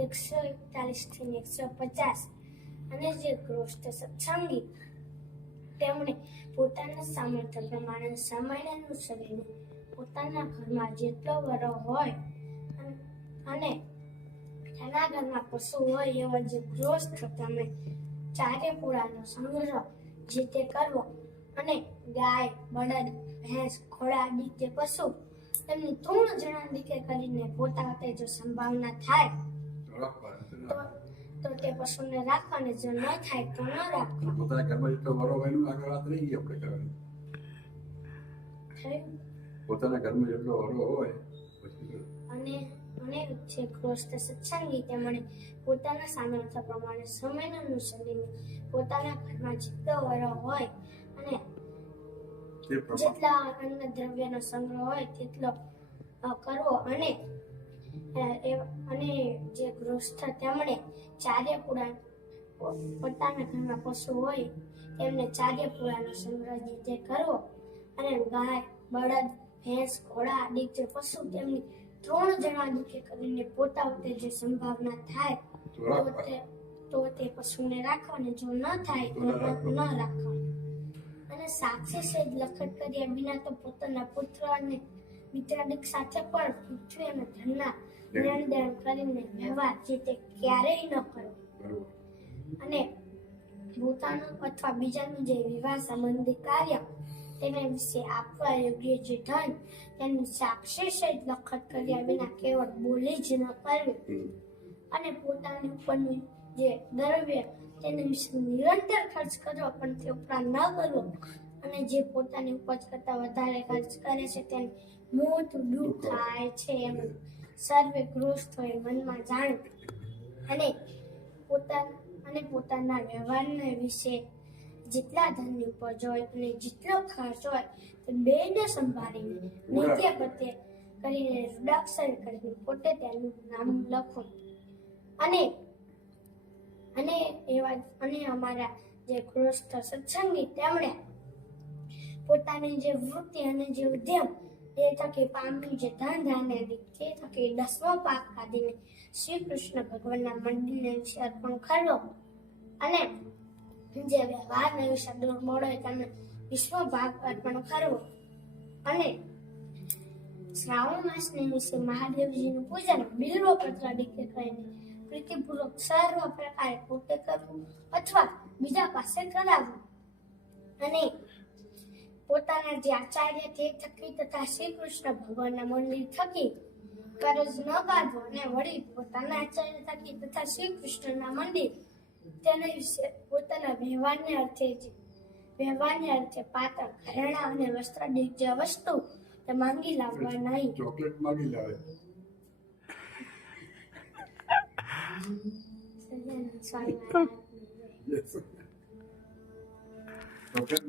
એકસો એકતાલીસથી એકસો પચાસ. અને જે ગૃહસ્થ સત્સંગી તેમણે પોતાના સામર્થ્ય પ્રમાણે સમય અનુસરીને પોતાના ઘરમાં જેટલો વરો હોય અને તેના ઘરમાં પશુ હોય એવા જે ગૃહસ્થ તમે ચારે પૂળાનો સંગ્રહ જે તે કરવો અને ગાય, બળદ, ભેંસ, ઘોડા આદિ તે પશુ તેમની ત્રણ જણા દીકે કરીને પોતા જો સંભાવના થાય તો પશુને રાખવાને જો ન થાય તો ન રાખવા પોતાના ઘરમાં જેટલો વરો વહેલું આગળ વાત નહીં આપણે કરવાની પોતાના ઘરમાં જેટલો વરો હોય અને અને છે ગૃહસ્થ સત્સંગી તેમણે પોતાના સામર્થ્ય પ્રમાણે સમયને અનુસરીને પોતાના ઘરમાં જેટલો વરો હોય અને જેટલા અન્ન દ્રવ્યનો સંગ્રહ હોય તેટલો કરવો અને અને જે ગૃહસ્થ તેમણે ચારે પુરાણ પોતાના ઘરમાં પશુ હોય તેમને ચારે પુરાનો સંગ્રહ જે કરો કરવો અને ગાય બળદ ભેંસ ઘોડા આદિ જે પશુ તેમની ત્રણ જણા દુઃખે કરીને પોતાવતે જે સંભાવના થાય તો તો તે તો પશુને રાખવાને જો ન થાય તો તો ન રાખો. અને સાક્ષી સહિત લખત કર્યા વિના તો પોતાના પુત્ર અને મિત્રાદિક સાથે પણ પૃથ્વી અને ધનના દેણ કરીને વ્યવહાર જે તે ક્યારેય ન કરવો અને પોતાનું અથવા બીજાનું જે વિવાહ સંબંધી કાર્ય તેના વિશે આપવા યોગ્ય જે ધન તેનું સાક્ષી સહિત લખત કર્યા વિના કેવળ બોલી જ ન કરવી. અને પોતાની ઉપરનું જે દ્રવ્ય તેના વિશે નિરંતર ખર્ચ કરવો પણ તે ઉપરાંત ન કરવો. અને જે પોતાની ઉપજ કરતા વધારે ખર્ચ કરે છે તેને મોટું દુઃખ. થાય છે એમ. સર્વે ગૃહસ્થોએ મનમાં જાણ્યું અને પોતાના અને પોતાના વ્યવહારને વિશે જેટલા ધનની ઉપજ હોય અને જેટલો ખર્ચ હોય તે બેને સંભાળીને નિત્ય પ્રત્યે કરીને રૂડાક્ષર કરીને પોતે તેનું નામ લખો. અને અને એવા અને અમારા જે ગૃહસ્થ સત્સંગી તેમણે પોતાની જે વૃત્તિ અને જે ઉદ્યમ એ થકી પામ્યું જે ધન ધાન્ય આદિ તે દસમો પાક ખાધીને શ્રી કૃષ્ણ ભગવાનના મંદિરને વિશે અર્પણ કરવો અને જે વ્યવહારને વિશે દુર્બળ હોય તેમને વિશ્વ ભાગ અર્પણ કરવો અને શ્રાવણ માસને વિશે મહાદેવજીનું પૂજન બિલ્વ પત્ર દીકે કરીને પ્રીતિપૂર્વક સર્વ પ્રકારે પોતે કરવું અથવા બીજા પાસે કરાવવું. અને પોતાના જે આચાર્ય તે થકી તથા શ્રી કૃષ્ણ ભગવાનના મંદિર થકી કરજ ન બાંધવો અને વળી પોતાના આચાર્ય થકી તથા શ્રી કૃષ્ણના મંદિર તેના વિશે પોતાના વ્યવહારને અર્થે જ વ્યવહારને અર્થે પાત્ર ઘરેણા અને વસ્ત્ર જે વસ્તુ તે માંગી લાવવા નહીં. ચોકલેટ માંગી લાવે. ચોકલેટ